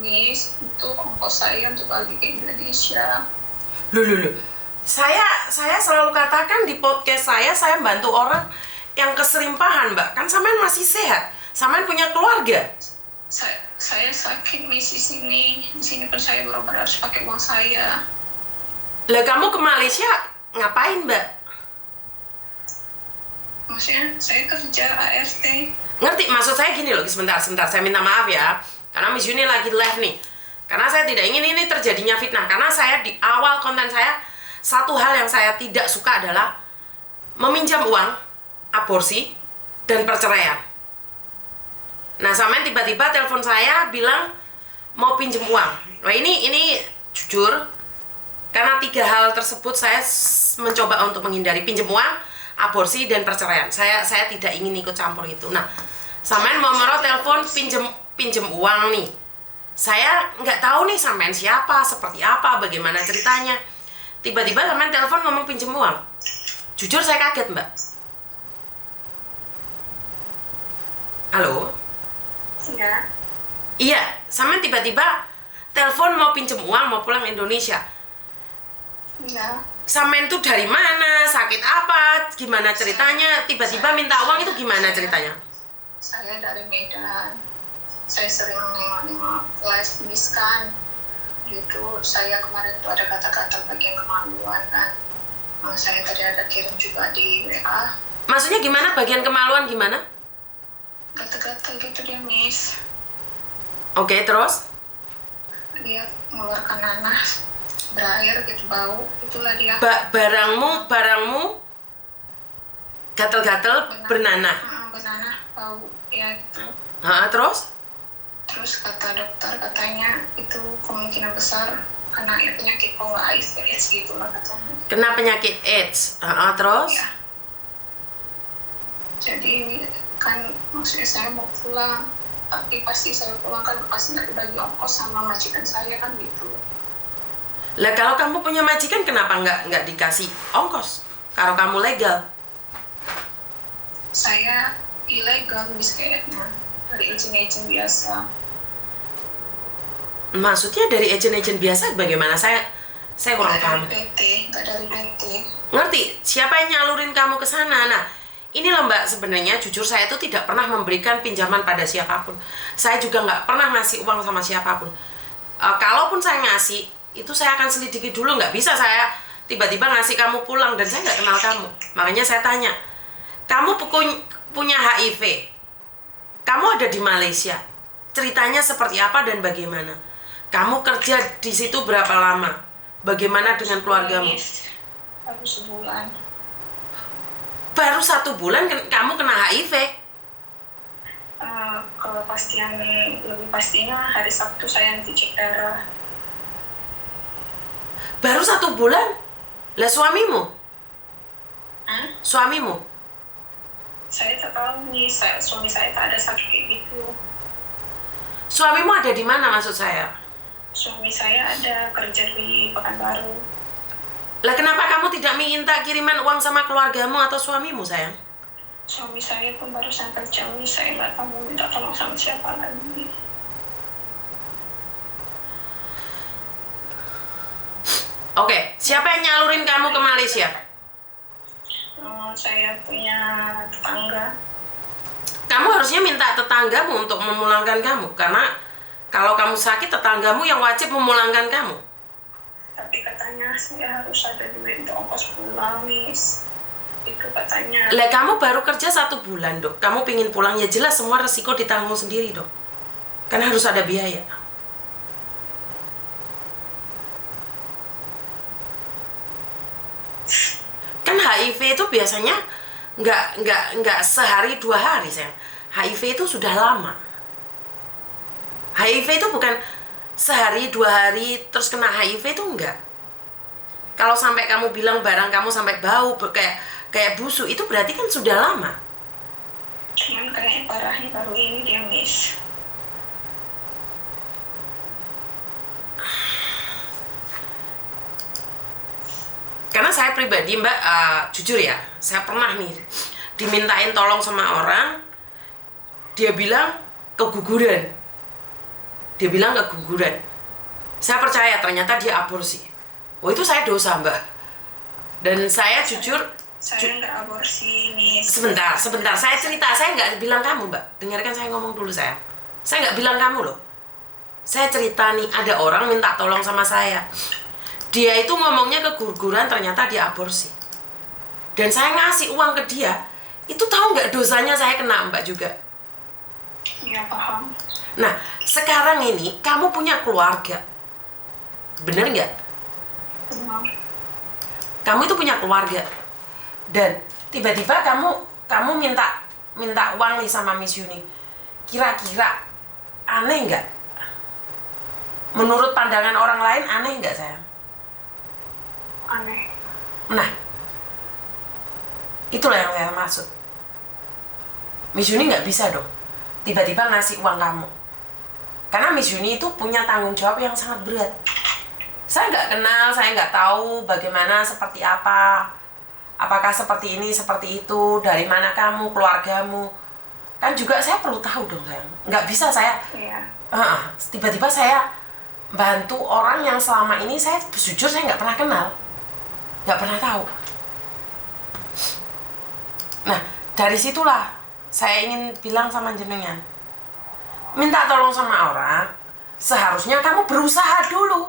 Miss, untuk ongkos saya untuk balik ke Indonesia. Loh. Saya selalu katakan di podcast saya membantu orang yang keserimpahan, Mbak. Kan sampean masih sehat. Sampean punya keluarga. Saya sakit, Miss, di sini pun saya berobat harus pakai uang saya. Lah kamu ke Malaysia ngapain, Mbak? Maksudnya saya kerja ART. Ngerti? Maksud saya gini loh, sebentar, saya minta maaf ya. Karena Miss Yuni lagi live nih. Karena saya tidak ingin ini terjadinya fitnah. Karena saya di awal konten saya, satu hal yang saya tidak suka adalah meminjam uang, aborsi, dan perceraian. Nah, sampean tiba-tiba telepon saya bilang mau pinjam uang. Nah, ini jujur, karena 3 hal tersebut saya mencoba untuk menghindari: pinjam uang, aborsi, dan perceraian. Saya tidak ingin ikut campur itu. Nah, sampean mau telepon pinjam uang nih. Saya nggak tahu nih sampean siapa, seperti apa, bagaimana ceritanya. Tiba-tiba sampean telepon ngomong pinjam uang. Jujur saya kaget, Mbak. Halo? Iya. Iya, sampean tiba-tiba telepon mau pinjam uang, mau pulang Indonesia. Iya. Sampean tuh dari mana, sakit apa, gimana ceritanya, tiba-tiba minta uang itu gimana ceritanya? Saya dari Medan. Saya sering nengok live Miss kan. Gitu, saya kemarin tuh ada kata-kata bagian kemaluan kan. Saya tadi ada kirim juga di WA. Maksudnya gimana, bagian kemaluan gimana? Gatal-gatal gitu dia, Miss. Oke, terus? Dia mengeluarkan nanah berair gitu, bau, itulah dia. Barangmu gatel-gatel bernanah. Bernanah, bau, ya gitu. Terus Kata dokter katanya itu kemungkinan besar kena penyakit kalau AIDS gitu lah katanya. kena penyakit AIDS. Terus? Ya. Jadi ini kan maksudnya saya mau pulang, tapi pasti saya pulang kan pasti nggak dibagi ongkos sama majikan saya kan gitu. Lah kalau kamu punya majikan kenapa nggak dikasih ongkos? Kalau kamu legal? Saya ilegal Miss kayaknya, dari agent biasa. Maksudnya dari agen-agen biasa bagaimana? Saya kurang paham. Nggak dari PT. Ngerti? Siapa yang nyalurin kamu ke sana? Nah, ini loh Mbak, sebenarnya jujur saya itu tidak pernah memberikan pinjaman pada siapapun. Saya juga nggak pernah ngasih uang sama siapapun. Kalaupun saya ngasih, itu saya akan selidiki dulu. Nggak bisa saya tiba-tiba ngasih kamu pulang dan saya nggak kenal kamu. Makanya saya tanya, kamu punya HIV, kamu ada di Malaysia, ceritanya seperti apa dan bagaimana? Kamu kerja di situ berapa lama? Bagaimana dengan keluargamu? Baru sebulan. Baru 1 bulan kamu kena HIV? Kalau pastian lebih pastinya hari Sabtu saya dicek darah. Baru 1 bulan? Lah suamimu? Suamimu? Saya tak tahu nih, suami saya tak ada sakit kayak gitu. Suamimu ada di mana maksud saya? Suami saya ada kerja di Pekanbaru. Lah kenapa kamu tidak minta kiriman uang sama keluargamu atau suamimu, sayang? Suami saya pun barusan kerja, saya nggak tahu mau minta tolong sama siapa lagi. Oke, siapa yang nyalurin kamu ke Malaysia? Saya punya tetangga. Kamu harusnya minta tetanggamu untuk memulangkan kamu, karena kalau kamu sakit, tetanggamu yang wajib memulangkan kamu. Tapi katanya saya harus ada duit untuk ongkos pulang, Miss. Itu katanya. Lah kamu baru kerja 1 bulan, Dok. Kamu pingin pulang, ya jelas semua resiko ditanggung sendiri, Dok. Karena harus ada biaya. Kan HIV itu biasanya nggak sehari 2 hari, sayang. HIV itu sudah lama. HIV itu bukan sehari 2 hari terus kena HIV, itu enggak. Kalau sampai kamu bilang barang kamu sampai bau kayak busuk, itu berarti kan sudah lama. Cuman kena yang parahnya baru ini dia, Miss. Karena saya pribadi Mbak, jujur ya, saya pernah nih dimintain tolong sama orang, dia bilang keguguran. dia bilang keguguran. Saya percaya ternyata dia aborsi. Oh, itu saya dosa, Mbak. Dan saya jujur, saya nggak aborsi nih. sebentar, saya cerita. Saya nggak bilang kamu, Mbak. Dengarkan saya ngomong dulu, saya nggak bilang kamu loh. Saya cerita nih, ada orang minta tolong sama saya. Dia itu ngomongnya keguguran, ternyata dia aborsi. Dan saya ngasih uang ke dia. Itu tahu nggak dosanya saya kena, Mbak juga? Iya, paham. Nah, sekarang ini kamu punya keluarga. Bener nggak? Benar. Kamu itu punya keluarga. Dan tiba-tiba kamu minta uang nih sama Miss Yuni. Kira-kira aneh nggak? Menurut pandangan orang lain aneh nggak, sayang? Aneh. Nah, itulah yang saya maksud. Miss Yuni nggak bisa dong tiba-tiba ngasih uang kamu, karena Miss Yuni itu punya tanggung jawab yang sangat berat. Saya nggak kenal, saya nggak tahu bagaimana, seperti apa, apakah seperti ini, seperti itu, dari mana kamu, keluargamu, kan juga saya perlu tahu dong, sayang. Nggak bisa saya tiba-tiba saya bantu orang yang selama ini saya jujur saya nggak pernah kenal, nggak pernah tahu. Nah, dari situlah saya ingin bilang sama jenengan, minta tolong sama orang, seharusnya kamu berusaha dulu.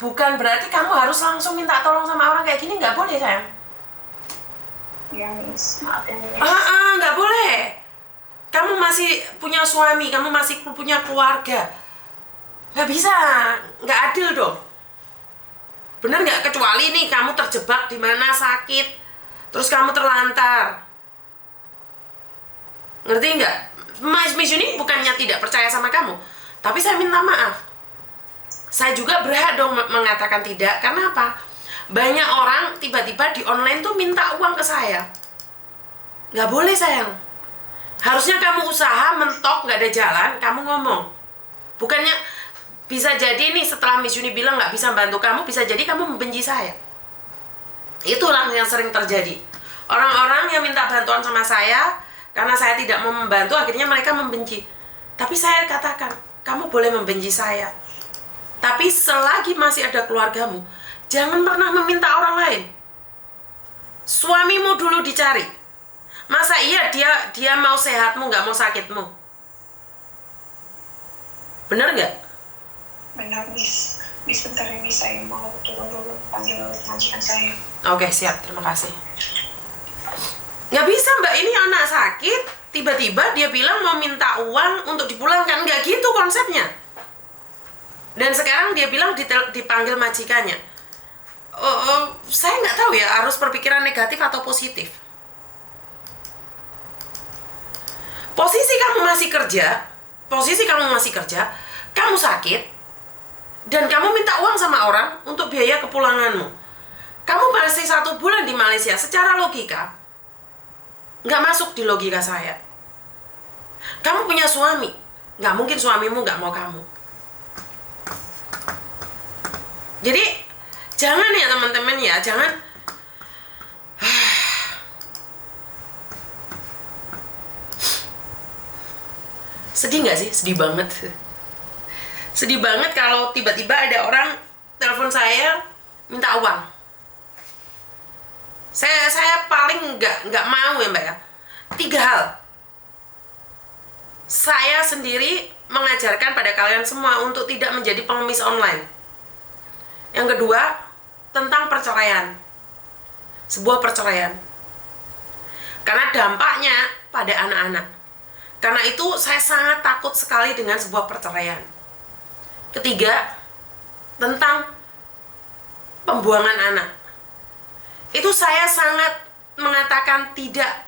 Bukan berarti kamu harus langsung minta tolong sama orang kayak gini, nggak boleh, sayang. Ya, Miss. Maaf ya, Miss. Nggak boleh. Kamu masih punya suami, kamu masih punya keluarga. Nggak bisa, nggak adil dong. Bener nggak? Kecuali nih kamu terjebak di mana sakit, terus kamu terlantar. Ngerti nggak? Miss Yuni bukannya tidak percaya sama kamu, tapi saya minta maaf. Saya juga berhak dong mengatakan tidak. Karena apa? Banyak orang tiba-tiba di online tuh minta uang ke saya. Nggak boleh, sayang. Harusnya kamu usaha, mentok, nggak ada jalan, kamu ngomong. Bukannya bisa jadi nih setelah Miss Yuni bilang nggak bisa bantu kamu, bisa jadi kamu membenci saya. Itulah yang sering terjadi. Orang-orang yang minta bantuan sama saya, karena saya tidak mau membantu, akhirnya mereka membenci. Tapi saya katakan, kamu boleh membenci saya, tapi selagi masih ada keluargamu, jangan pernah meminta orang lain. Suamimu dulu dicari. Masa iya dia mau sehatmu, nggak mau sakitmu? Bener nggak? Benar, Miss. Miss, bentar ini saya mau turun dulu panggil majikan saya. Oke, siap. Terima kasih. Nggak bisa, Mbak, ini anak sakit, tiba-tiba dia bilang mau minta uang untuk dipulangkan. Nggak gitu konsepnya. Dan sekarang dia bilang dipanggil majikannya. Saya nggak tahu ya, harus berpikiran negatif atau positif. Posisi kamu masih kerja, kamu sakit, dan kamu minta uang sama orang untuk biaya kepulanganmu. Kamu masih 1 bulan di Malaysia, secara logika nggak masuk di logika saya. Kamu punya suami, nggak mungkin suamimu nggak mau kamu. Jadi jangan ya teman-teman ya, jangan. Sedih nggak sih? Sedih banget. Sedih banget kalau tiba-tiba ada orang telepon saya minta uang. Saya paling nggak mau ya, Mbak ya. 3 hal. Saya sendiri mengajarkan pada kalian semua untuk tidak menjadi pengemis online. Yang kedua, tentang perceraian. Sebuah perceraian. Karena dampaknya pada anak-anak. Karena itu saya sangat takut sekali dengan sebuah perceraian. Ketiga, tentang pembuangan anak. Itu saya sangat mengatakan tidak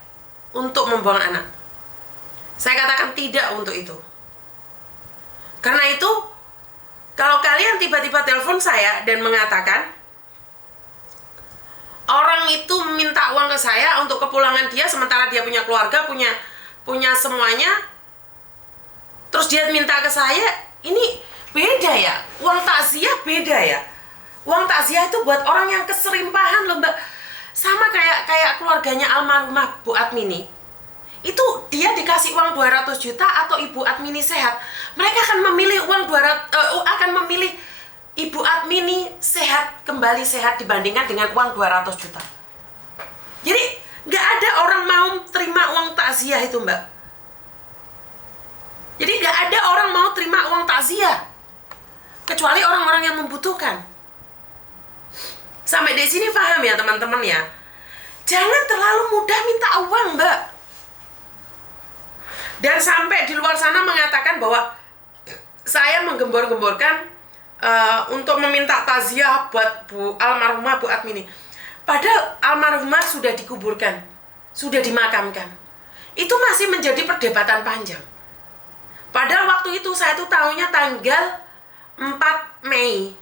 untuk membuang anak. Saya katakan tidak untuk itu. Karena itu, kalau kalian tiba-tiba telepon saya dan mengatakan orang itu minta uang ke saya untuk kepulangan dia, sementara dia punya keluarga, punya semuanya, terus dia minta ke saya, ini beda ya. Uang takziah beda ya. Uang takziah itu buat orang yang keserimpahan loh, Mbak. Sama kayak keluarganya almarhumah Bu Admini. Itu dia dikasih uang 200 juta atau Ibu Admini sehat. mereka akan memilih akan memilih Ibu Admini sehat, kembali sehat dibandingkan dengan uang 200 juta. Jadi nggak ada orang mau terima uang takziah itu, Mbak. Jadi nggak ada orang mau terima uang takziah kecuali orang-orang yang membutuhkan. Sampai di sini paham ya teman-teman ya? Jangan terlalu mudah minta uang, Mbak. Dan sampai di luar sana mengatakan bahwa saya menggembor-gemborkan untuk meminta takziah buat almarhumah Bu Admini. Padahal almarhumah sudah dikuburkan, sudah dimakamkan. Itu masih menjadi perdebatan panjang. Padahal waktu itu saya tuh tahunya tanggal 4 Mei.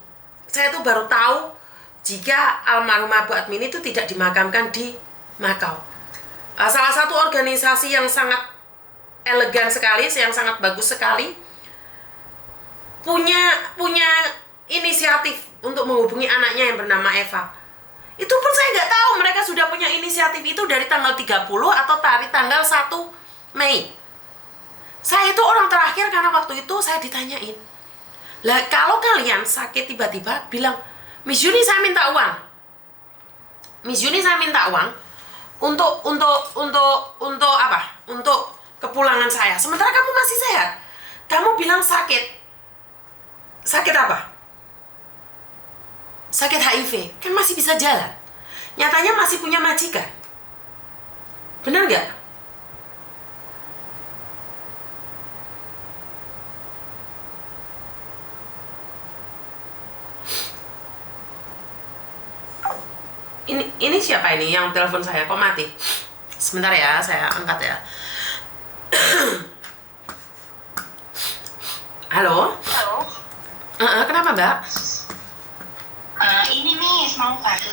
Saya tuh baru tahu jika almarhumah Bu Admini itu tidak dimakamkan di Makau. Salah satu organisasi yang sangat elegan sekali, yang sangat bagus sekali, punya inisiatif untuk menghubungi anaknya yang bernama Eva. Itu pun saya nggak tahu mereka sudah punya inisiatif itu dari tanggal 30 atau dari tanggal 1 Mei. Saya itu orang terakhir karena waktu itu saya ditanyain, lah kalau kalian sakit tiba-tiba bilang, Miss Yuni saya minta uang, Miss Yuni saya minta uang untuk apa? Untuk kepulangan saya. Sementara kamu masih sehat. Kamu bilang sakit. Sakit apa? Sakit HIV. Kan masih bisa jalan. Nyatanya masih punya majikan. Benar nggak? Ini siapa ini yang telepon saya? Kok mati? Sebentar ya, saya angkat ya. Halo? Halo. Kenapa, Mbak? Ini nih mau bantu